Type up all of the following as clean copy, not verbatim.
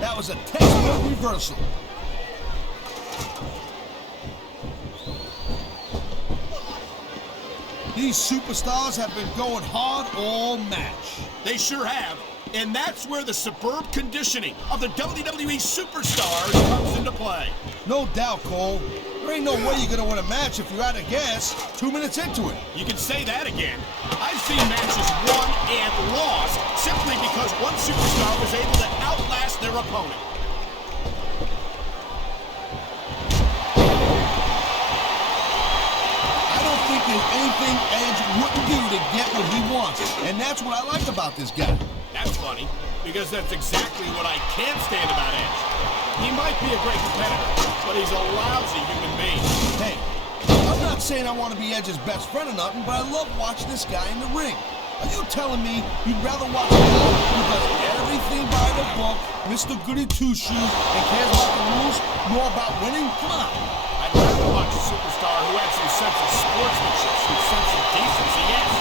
That was a textbook reversal. These superstars have been going hard all match. They sure have. And that's where the superb conditioning of the WWE Superstars comes into play. No doubt, Cole. There ain't no way you're gonna win a match if you're out of gas 2 minutes into it. You can say that again. I've seen matches won and lost simply because one superstar was able to outlast their opponent. I don't think there's anything Edge wouldn't do to get what he wants, and that's what I like about this guy. That's funny, because that's exactly what I can't stand about Edge. He might be a great competitor, but he's a lousy human being. Hey, I'm not saying I want to be Edge's best friend or nothing, but I love watching this guy in the ring. Are you telling me you'd rather watch a guy who does everything by the book, Mr. Goody Two-Shoes, and cares about the rules, more about winning? Come on. I'd rather watch a superstar who has some sense of sportsmanship, some sense of decency, yes.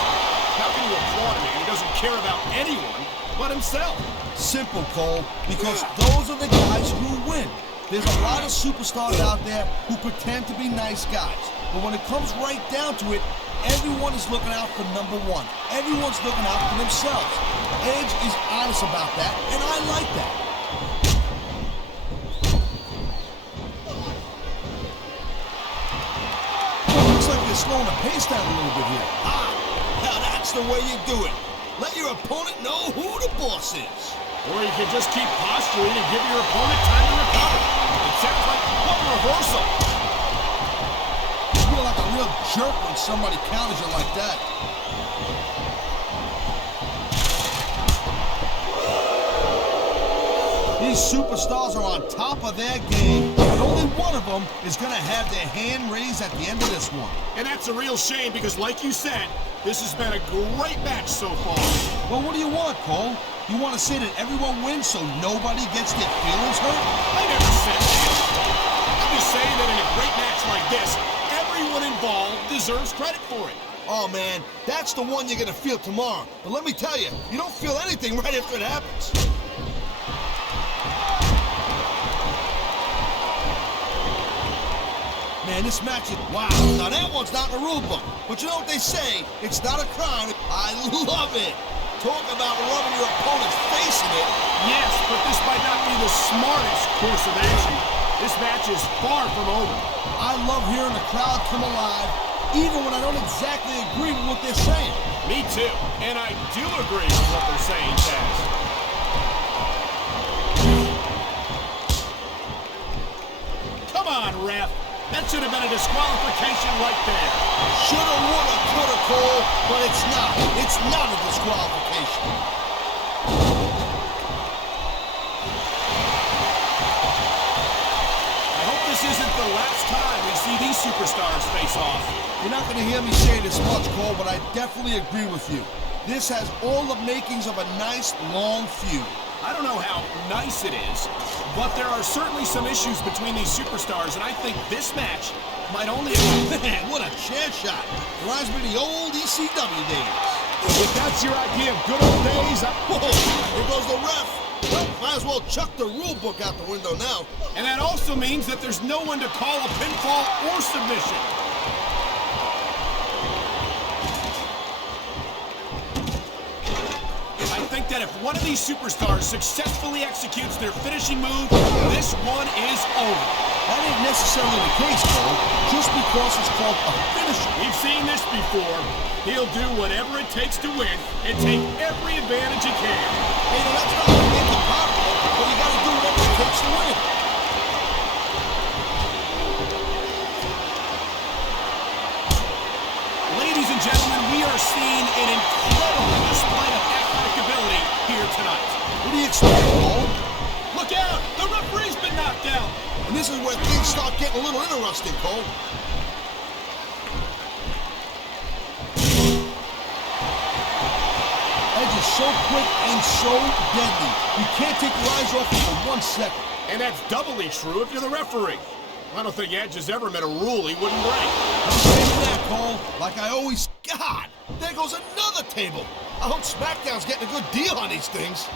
How can you applaud a man who doesn't care about anyone but himself? Simple, Cole, because those are the guys who win. There's a lot of superstars out there who pretend to be nice guys, but when it comes right down to it, everyone is looking out for number one. Everyone's looking out for themselves. Edge is honest about that, and I like that. Looks like they're slowing the pace down a little bit here. Now that's the way you do it. Let your opponent know who the boss is. Or you can just keep posturing and give your opponent time to recover. It sounds like a reversal. You feel like a real jerk when somebody counters you like that. These superstars are on top of their game, but only one of them is going to have their hand raised at the end of this one. And that's a real shame because, like you said, this has been a great match so far. Well, what do you want, Cole? You want to say that everyone wins so nobody gets their feelings hurt? I never said that. I'm just saying that in a great match like this, everyone involved deserves credit for it. Oh, man, that's the one you're going to feel tomorrow. But let me tell you, you don't feel anything right after it happens. Man, this match is wow. Now that one's not in the rule book, but you know what they say? It's not a crime. I love it. Talk about rubbing your opponent's face in it. Yes, but this might not be the smartest course of action. This match is far from over. I love hearing the crowd come alive, even when I don't exactly agree with what they're saying. Me too, and I do agree with what they're saying, Taz. Come on, ref. That should have been a disqualification right there. Shoulda, woulda, coulda, Cole, but it's not. It's not a disqualification. I hope this isn't the last time we see these superstars face off. You're not going to hear me say this much, Cole, but I definitely agree with you. This has all the makings of a nice, long feud. I don't know how nice it is, but there are certainly some issues between these superstars, and I think this match might only... Man, what a chair shot. Reminds me of the old ECW days. If that's your idea of good old days... Whoa, here goes the ref. Well, might as well chuck the rule book out the window now. And that also means that there's no one to call a pinfall or submission. I think that if one of these superstars successfully executes their finishing move, this one is over. That ain't necessarily the case, Cole, just because it's called a finisher. We've seen this before. He'll do whatever it takes to win and take every advantage he can. Hey, now that's not going to make it possible, but you got to do whatever it takes to win. Ladies and gentlemen, we are seeing an incredible display of athletic ability here tonight. What do you expect, Cole? Look out! The referee's been knocked out! And this is where things start getting a little interesting, Cole. Edge is so quick and so deadly. You can't take your eyes off him for 1 second. And that's doubly true if you're the referee. I don't think Edge has ever met a rule he wouldn't break. I'm saying that, Cole, like I always... God! There goes another table. I hope SmackDown's getting a good deal on these things.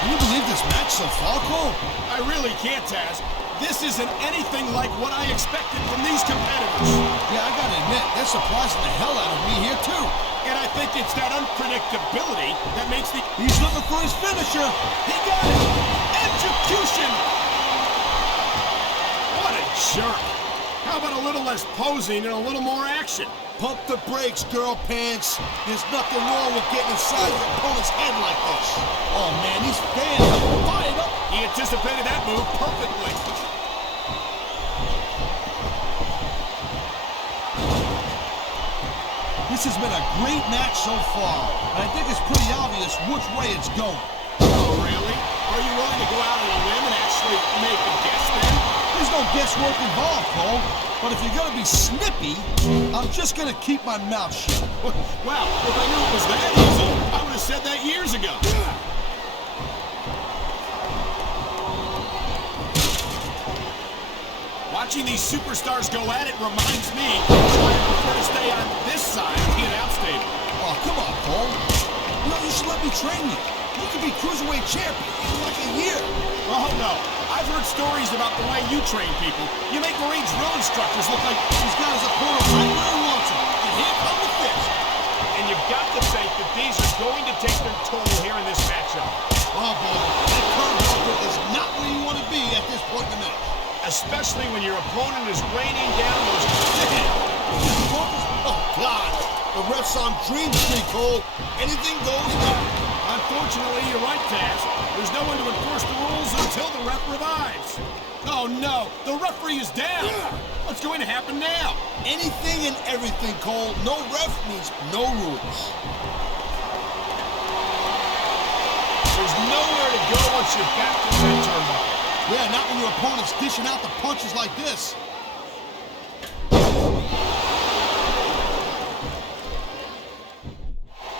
Can you believe this match so far, Cole? I really can't, Taz. This isn't anything like what I expected from these competitors. Yeah, I gotta admit, they're surprising the hell out of me here, too. And I think it's that unpredictability that makes the... He's looking for his finisher. He got it! Execution! What a jerk. How about a little less posing and a little more action? Pump the brakes, girl pants. There's nothing wrong with getting inside your opponent's head like this. Oh, man, these fans are fired up. He anticipated that move perfectly. This has been a great match so far, and I think it's pretty obvious which way it's going. Oh, really? Are you willing to go out on a limb and actually make a guess then? There's no guesswork involved, Cole. But if you're gonna be snippy, I'm just gonna keep my mouth shut. Wow, if I knew it was that easy, I would have said that years ago. Watching these superstars go at it reminds me why I prefer to stay on this side of the announce table. Oh, come on, Cole. You know, you should let me train you. You could be Cruiserweight champion in like a year. Oh, no. I've heard stories about the way you train people. You make Marine drill instructors look like he's got his opponent right where he wants him. And here come the fist. And you've got to think that these are going to take their toll here in this matchup. Oh, boy. That turnbuckle is not where you want to be at this point in the match. Especially when your opponent is raining down those... Oh, God. The ref's on Dream Street, Cole. Anything goes now. Unfortunately, you're right, Taz. There's no one to enforce the rules until the ref revives. Oh, no. The referee is down. What's going to happen now? Anything and everything, Cole. No ref means no rules. There's nowhere to go once you're back to that turnbuckle. Yeah, not when your opponent's dishing out the punches like this.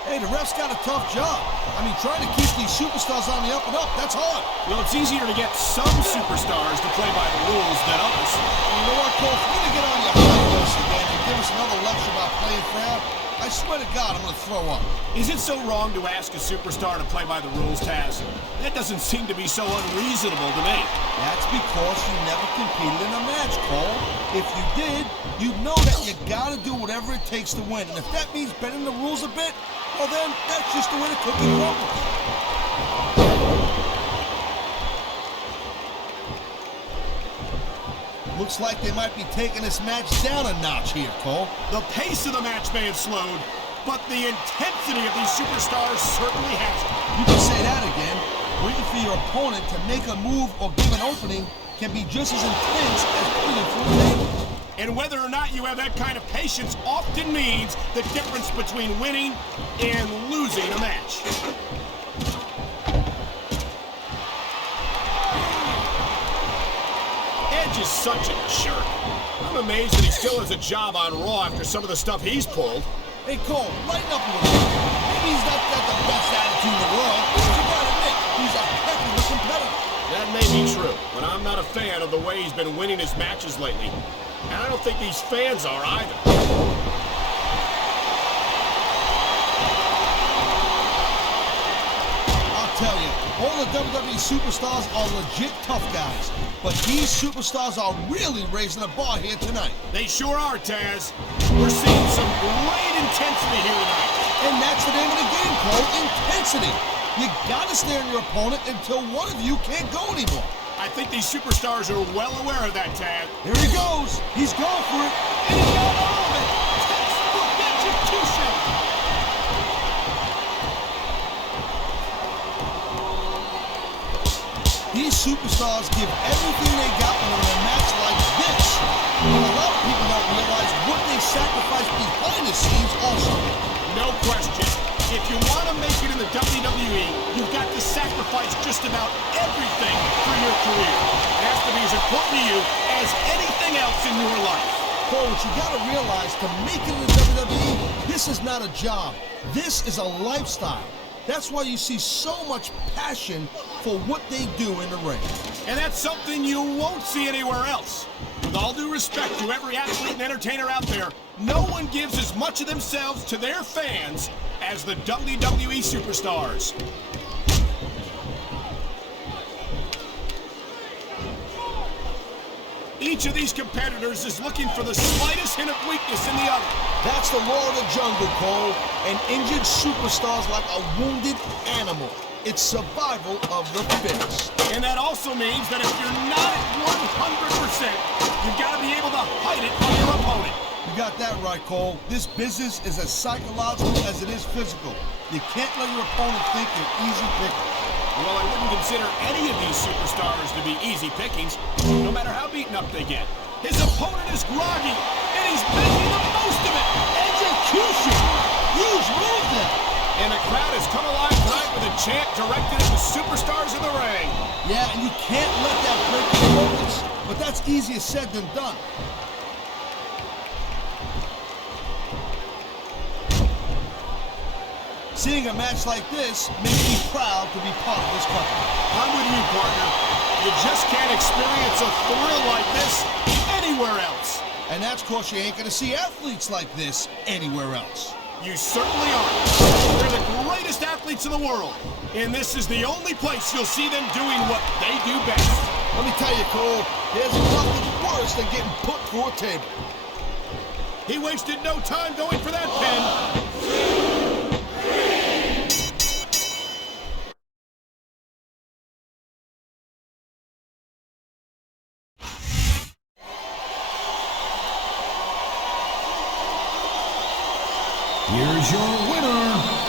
Hey, the ref's got a tough job. I mean, trying to keep these superstars on the up and up, that's hard. Well, it's easier to get some superstars to play by the rules than others. You know what, Cole? If you're going to get on your high horse again and give us another lecture about playing fair, I swear to God, I'm going to throw up. Is it so wrong to ask a superstar to play by the rules, Taz? That doesn't seem to be so unreasonable to me. That's because you never competed in a match, Cole. If you did, you'd know that you got to do whatever it takes to win. And if that means bending the rules a bit, well then, that's just the way the cookie crumbles. Looks like they might be taking this match down a notch here, Cole. The pace of the match may have slowed, but the intensity of these superstars certainly hasn't. You can say that again. Waiting for your opponent to make a move or give an opening can be just as intense as putting it through the table. And whether or not you have that kind of patience often means the difference between winning and losing a match. Edge is such a jerk. I'm amazed that he still has a job on Raw after some of the stuff he's pulled. Hey, Cole, lighten up a little bit. Maybe he's not got the best attitude in the world, but you gotta admit, he's a heck of a competitor. That may be true, but I'm not a fan of the way he's been winning his matches lately. And I don't think these fans are either. I'll tell you, all the WWE Superstars are legit tough guys. But these superstars are really raising the bar here tonight. They sure are, Taz. We're seeing some great intensity here tonight. And that's the name of the game, Cole, intensity. You gotta stare at your opponent until one of you can't go anymore. I think these superstars are well aware of that, Taz. Here he goes. He's going for it. And he got all of it. Textbook execution. These superstars give everything they got when they're in a match like this. And a lot of people don't realize what they sacrifice behind the scenes also. No question. If you want to make it in the WWE, you've got to sacrifice just about everything for your career. It has to be as important to you as anything else in your life. Cole, what you got to realize, to make it in the WWE, this is not a job. This is a lifestyle. That's why you see so much passion for what they do in the ring. And that's something you won't see anywhere else. With all due respect to every athlete and entertainer out there, no one gives as much of themselves to their fans as the WWE Superstars. Each of these competitors is looking for the slightest hint of weakness in the other. That's the law of the jungle, Cole. An injured superstar's like a wounded animal. It's survival of the fittest. And that also means that if you're not at 100%, you've got to be able to hide it from your opponent. You got that right, Cole. This business is as psychological as it is physical. You can't let your opponent think you're easy pickings. Well, I wouldn't consider any of these superstars to be easy pickings, no matter how beaten up they get. His opponent is groggy, and he's making the most of it. Execution! Huge move there. And the crowd has come alive tonight with a chant directed at the superstars in the ring. Yeah, and you can't let that break your focus. But that's easier said than done. Seeing a match like this makes me proud to be part of this company. I'm with you, partner. You just can't experience a thrill like this anywhere else. And that's because you ain't gonna see athletes like this anywhere else. You certainly are. They're the greatest athletes in the world. And this is the only place you'll see them doing what they do best. Let me tell you, Cole, there's nothing worse than getting put through a table. He wasted no time going for that pin. Here's your winner,